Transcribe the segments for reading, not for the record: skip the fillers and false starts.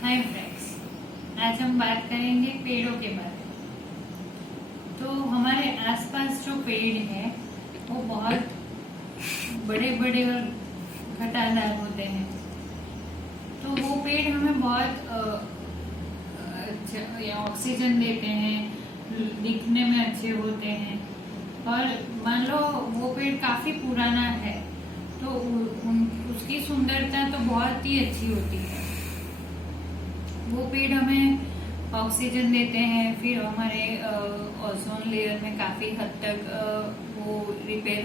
Hi friends, आज हम बात करेंगे पेड़ों के बारे में। तो हमारे आसपास जो पेड़ हैं वो बहुत बड़े बड़े और घटादार होते हैं। तो वो पेड़ हमें बहुत ऑक्सीजन देते हैं, दिखने में अच्छे होते हैं। और मान लो वो पेड़ काफी पुराना है तो उसकी सुंदरता तो बहुत ही अच्छी होती है। वो पेड़ हमें ऑक्सीजन देते हैं, फिर हमारे ओजोन लेयर में काफी हद तक वो रिपेयर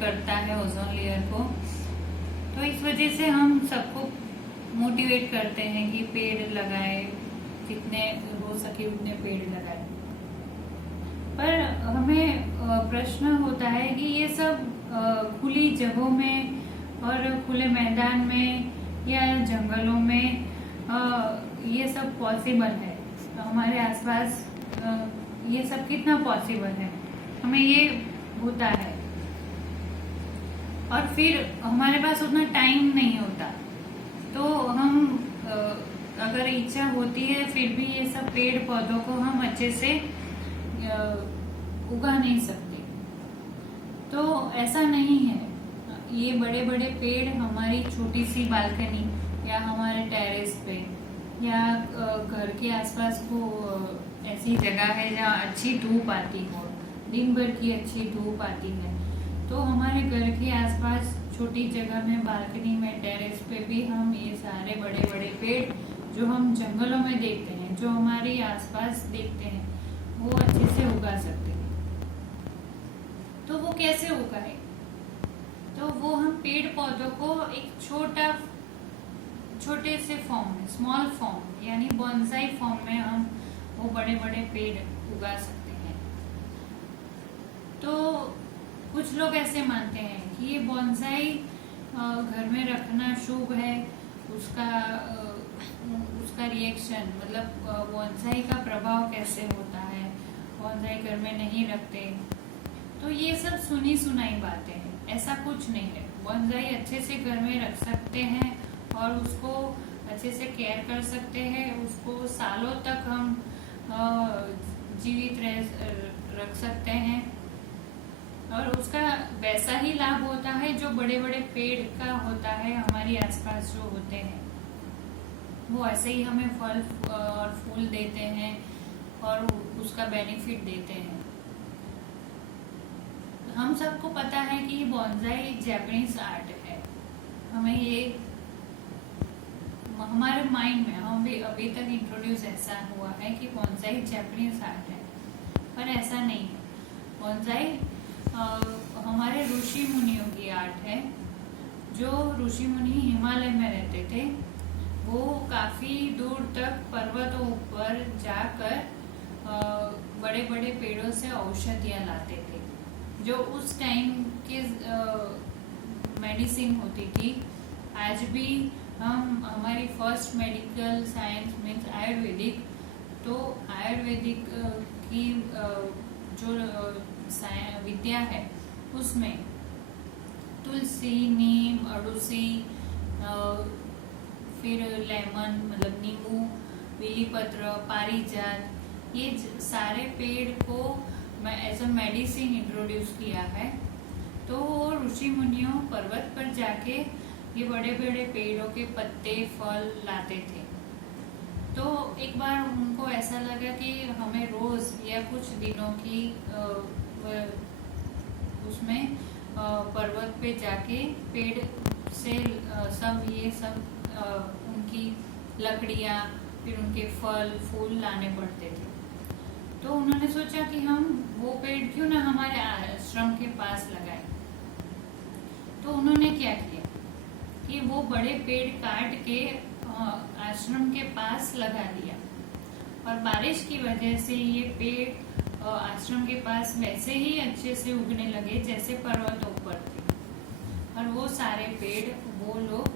करता है ओजोन लेयर को। तो इस वजह से हम सबको मोटिवेट करते हैं कि पेड़ लगाए, जितने हो सके उतने पेड़ लगाए। पर हमें प्रश्न होता है कि ये सब खुली जगहों में और खुले मैदान में या जंगलों में ये सब पॉसिबल है? हमारे आसपास ये सब कितना पॉसिबल है? हमें ये होता है और फिर हमारे पास उतना टाइम नहीं होता, तो हम अगर इच्छा होती है फिर भी ये सब पेड़ पौधों को हम अच्छे से उगा नहीं सकते। तो ऐसा नहीं है। ये बड़े बड़े पेड़ हमारी छोटी सी बालकनी या हमारे टेरेस पे या घर के आसपास को ऐसी जगह है जहाँ अच्छी धूप आती हो, दिन भर की अच्छी धूप आती है, तो हमारे घर के आसपास छोटी जगह में बालकनी में टेरेस पे भी हम ये सारे बड़े बड़े पेड़ जो हम जंगलों में देखते हैं, जो हमारे आसपास देखते हैं, वो अच्छे से उगा सकते हैं। तो वो कैसे उगाए? तो वो हम पेड़ पौधों को एक छोटे से फॉर्म में, स्मॉल फॉर्म यानी बॉन्साई फॉर्म में हम वो बड़े बड़े पेड़ उगा सकते हैं। तो कुछ लोग ऐसे मानते हैं कि ये बॉन्साई घर में रखना शुभ है, उसका रिएक्शन मतलब बॉन्साई का प्रभाव कैसे होता है, बॉन्साई घर में नहीं रखते। तो ये सब सुनी सुनाई बातें हैं, ऐसा कुछ नहीं है। बॉन्साई अच्छे से घर में रख सकते हैं और उसको अच्छे से केयर कर सकते हैं, उसको सालों तक हम जीवित रख सकते हैं और उसका वैसा ही लाभ होता है जो बड़े बड़े पेड़ का होता है। हमारे आसपास जो होते हैं वो ऐसे ही हमें फल और फूल देते हैं और उसका बेनिफिट देते हैं। हम सबको पता है कि बॉन्साई जापानीज आर्ट है। हमें ये हमारे माइंड में हम भी अभी तक इंट्रोड्यूस ऐसा हुआ है कि बॉन्साई जापानीज आर्ट है, पर ऐसा नहीं है। बॉन्साई हमारे ऋषि मुनियों की आर्ट है। जो ऋषि मुनि हिमालय में रहते थे वो काफी दूर तक पर्वतों पर जाकर बड़े बड़े पेड़ों से औषधियां लाते थे, जो उस टाइम के मेडिसिन होती थी। आज भी हम हमारी first medical science means Ayurvedic, तो आयुर्वेदिक की जो विद्या है उसमें तुलसी, नीम, अड़ुसी, फिर लेमन मतलब नींबू, बेलीपत्र, पारिजात, ये सारे पेड़ को एज अ मेडिसिन इंट्रोड्यूस किया है। तो वो ऋषि मुनियों पर्वत पर जाके ये बड़े बड़े पेड़ों के पत्ते फल लाते थे। तो एक बार उनको ऐसा लगा कि हमें रोज या कुछ दिनों की उसमें पर्वत पे जाके पेड़ से सब उनकी लकड़ियाँ, फिर उनके फल फूल लाने पड़ते थे। तो उन्होंने सोचा कि हम वो पेड़ क्यों ना हमारे आश्रम के पास लगाएं। तो उन्होंने क्या किया कि वो बड़े पेड़ काट के आश्रम के पास लगा दिया और बारिश की वजह से ये पेड़ आश्रम के पास वैसे ही अच्छे से उगने लगे जैसे पर्वतों पर थे। और वो सारे पेड़ वो लोग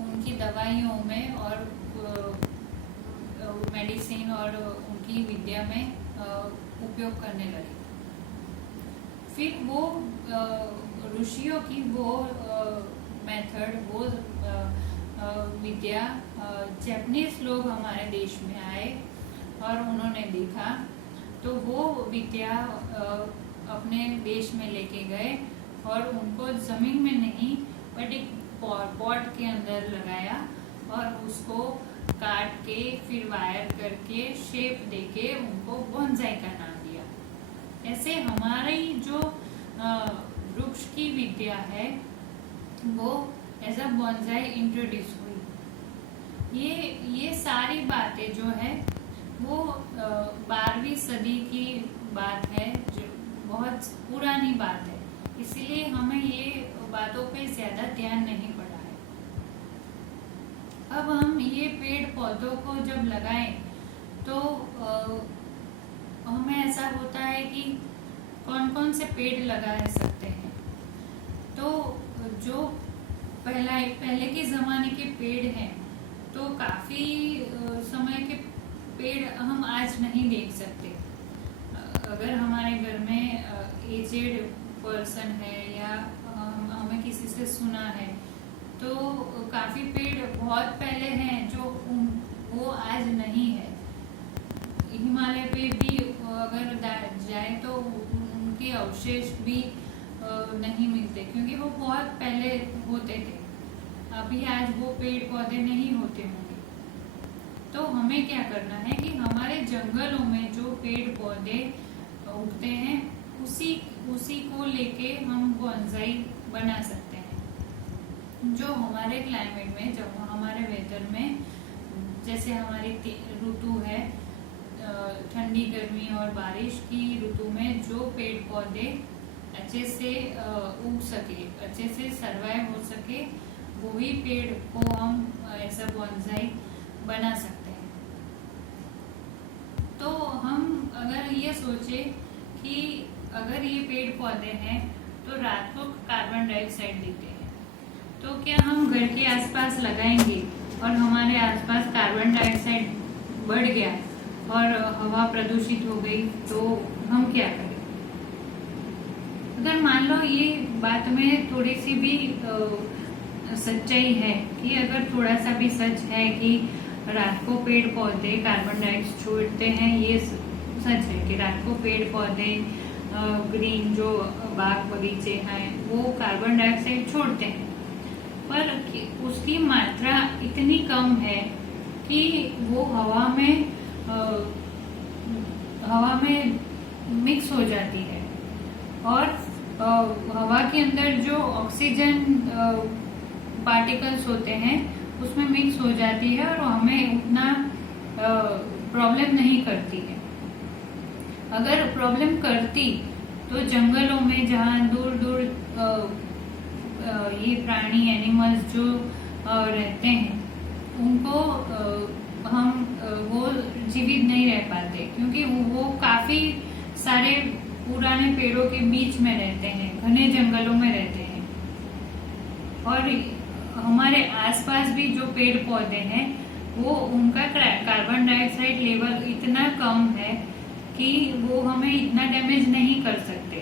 उनकी दवाइयों में और मेडिसिन और उनकी विद्या में उपयोग करने लगे। फिर वो ऋषियों की वो मेथड, वो विद्या जापानीज लोग हमारे देश में आए और उन्होंने देखा, तो वो विद्या अपने देश में लेके गए और उनको जमीन में नहीं बट एक पॉट के अंदर लगाया और उसको काट के फिर वायर करके शेप देके उनको बोनसाई का नाम दिया। ऐसे हमारी जो वृक्ष की विद्या है वो एज अ बोनसाई इंट्रोड्यूस हुई। ये सारी बातें जो है वो 12वीं सदी की बात है, जो बहुत पुरानी बात है, इसीलिए हमें ये बातों पे ज्यादा ध्यान नहीं पड़ा है। अब हम ये पेड़ पौधों को जब लगाएं तो हमें ऐसा होता है कि कौन कौन से पेड़ लगा सकते हैं। तो जो पहले के जमाने के पेड़ हैं तो काफी समय के पेड़ हम आज नहीं देख सकते। अगर हमारे घर में एजेड पर्सन है या हमें किसी से सुना है तो काफी पेड़ बहुत पहले हैं जो वो आज नहीं है। हिमालय पे भी अगर जाए तो उनके अवशेष भी नहीं मिलते क्योंकि वो बहुत पहले होते थे। अभी आज वो पेड़ पौधे नहीं होते होंगे। तो हमें क्या करना है कि हमारे जंगलों में जो पेड़ पौधे उगते हैं उसी को लेके हम बोनसाई बना सकते हैं। जो हमारे क्लाइमेट में, जब हमारे वेदर में, जैसे हमारी ऋतु है ठंडी, गर्मी और बारिश की ऋतु में जो पेड़ पौधे अच्छे से उग सके, अच्छे से सरवाइव हो सके, वही पेड़ को हम ऐसा बोनसाई बना सकते हैं। तो हम अगर ये सोचे कि अगर ये पेड़ पौधे हैं तो रात को कार्बन डाइऑक्साइड देते हैं, तो क्या हम घर के आसपास लगाएंगे और हमारे आसपास कार्बन डाइऑक्साइड बढ़ गया और हवा प्रदूषित हो गई तो हम क्या करें? अगर मान लो ये बात में थोड़ी सी भी सच्चाई है कि अगर थोड़ा सा भी सच है कि रात को पेड़ पौधे कार्बन डाइऑक्साइड छोड़ते हैं, ये सच है कि रात को पेड़ पौधे ग्रीन जो बाग बगीचे हैं वो कार्बन डाइऑक्साइड छोड़ते हैं, पर उसकी मात्रा इतनी कम है कि वो हवा में मिक्स हो जाती है और हवा के अंदर जो ऑक्सीजन पार्टिकल्स होते हैं उसमें मिक्स हो जाती है और हमें उतना प्रॉब्लम नहीं करती है। अगर प्रॉब्लम करती तो जंगलों में जहाँ दूर दूर ये प्राणी एनिमल्स जो रहते हैं उनको वो जीवित नहीं रह पाते, क्योंकि वो काफी सारे पुराने पेड़ों के बीच में रहते हैं, घने जंगलों में रहते हैं। और हमारे आसपास भी जो पेड़ पौधे हैं वो उनका कार्बन डाइऑक्साइड लेवल इतना कम है कि वो हमें इतना डैमेज नहीं कर सकते।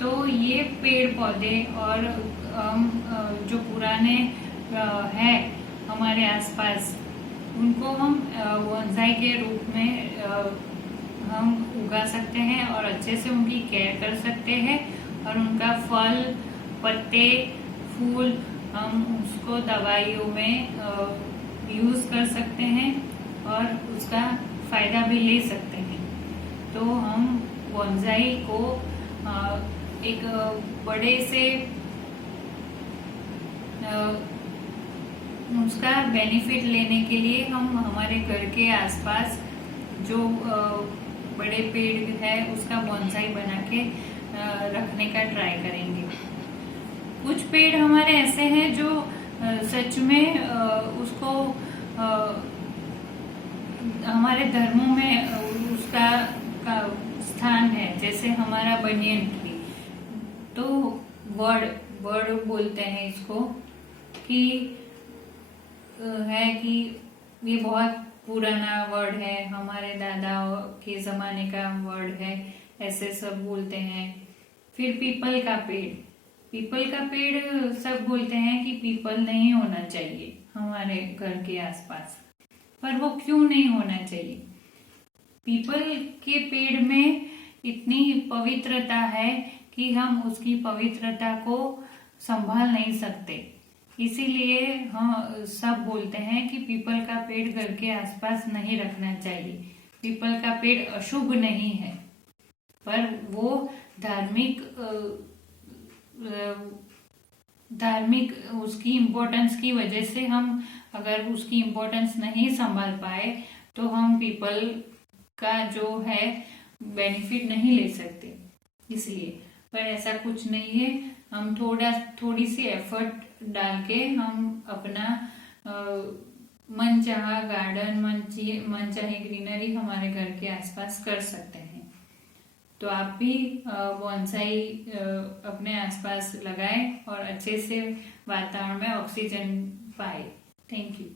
तो ये पेड़ पौधे और जो पुराने है हमारे आसपास उनको हम बोनसाई के रूप में हम उगा सकते हैं और अच्छे से उनकी केयर कर सकते हैं और उनका फल, पत्ते, फूल हम उसको दवाइयों में यूज कर सकते हैं और उसका फायदा भी ले सकते हैं। तो हम बोनसाई को एक बड़े से उसका बेनिफिट लेने के लिए हम हमारे घर के आसपास जो बड़े पेड़ है उसका बोनसाई बना के रखने का ट्राई करेंगे। कुछ पेड़ हमारे ऐसे हैं जो सच में उसको हमारे धर्मों में उसका स्थान है, जैसे हमारा बनियन ट्री। तो वर्ड बोलते हैं इसको कि है कि ये बहुत पुराना वर्ड है, हमारे दादाओं के जमाने का वर्ड है, ऐसे सब बोलते हैं। फिर पीपल का पेड़, पीपल का पेड़ सब बोलते हैं कि पीपल नहीं होना चाहिए हमारे घर के आसपास, पर वो क्यों नहीं होना चाहिए? पीपल के पेड़ में इतनी पवित्रता है कि हम उसकी पवित्रता को संभाल नहीं सकते, इसीलिए हम सब बोलते हैं कि पीपल का पेड़ घर के आसपास नहीं रखना चाहिए। पीपल का पेड़ अशुभ नहीं है, पर वो धार्मिक उसकी इम्पोर्टेंस की वजह से हम अगर उसकी इम्पोर्टेंस नहीं संभाल पाए तो हम पीपल का जो है बेनिफिट नहीं ले सकते, इसलिए। पर ऐसा कुछ नहीं है, हम थोड़ी सी एफर्ट डाल के हम अपना मनचाहा गार्डन, मनचाही ग्रीनरी हमारे घर के आसपास कर सकते हैं। तो आप भी बॉन्साई अपने आसपास लगाएं और अच्छे से वातावरण में ऑक्सीजन पाए। Thank you.